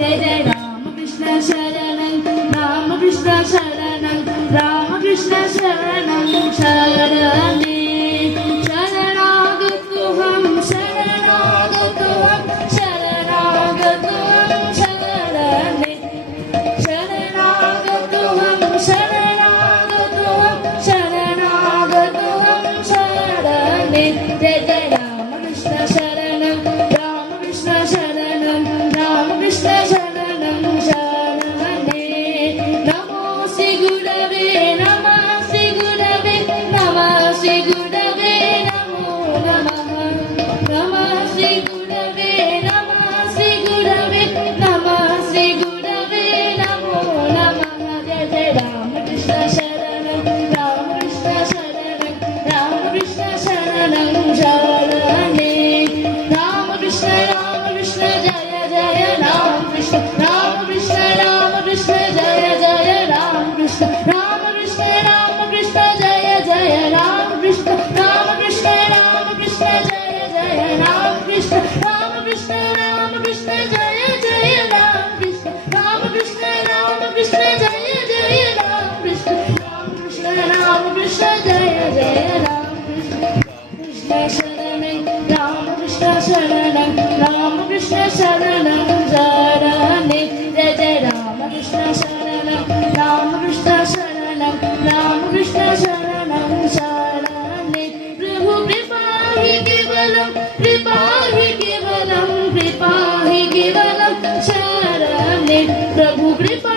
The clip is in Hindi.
जय जय राम कृष्ण शरणं राम कृष्ण शरणं राम कृष्ण शरणं शरणे शरणागतोऽहं शरणागतोऽहं शरणागतोऽहं शरणे शरणागतोऽहं शरणागतोऽहं शरणागतोऽहं शरणे जय जय राम कृष्ण शरणं राम कृष्ण शरणं राम कृष्ण शरणं शरणे नमो श्री गुरवे नमः श्री गुरवे नमः श्री गुरवे नमो नमः नमः श्री गुरवे नमः श्री गुरवे नमः श्री गुरवे नमो नमः जय जय राम कृष्ण शरणं राम कृष्ण शरणं राम कृष्ण शरणं शरणे राम कृष्ण जय जय राम कृष्ण जय जय राम कृष्ण जय जय राम कृष्ण जय जय राम कृष्ण जय जय राम कृष्ण जय जय राम कृष्ण जय जय राम कृष्ण शरणं राम कृष्ण शरणं राम कृष्ण शरणं शरणे जय जय राम कृष्ण शरणं राम कृष्ण शरणं राम कृष्ण शरणं शरणे प्रभु कृपा हि केवलं कृपा हि केवलं शरणे प्रभु कृपा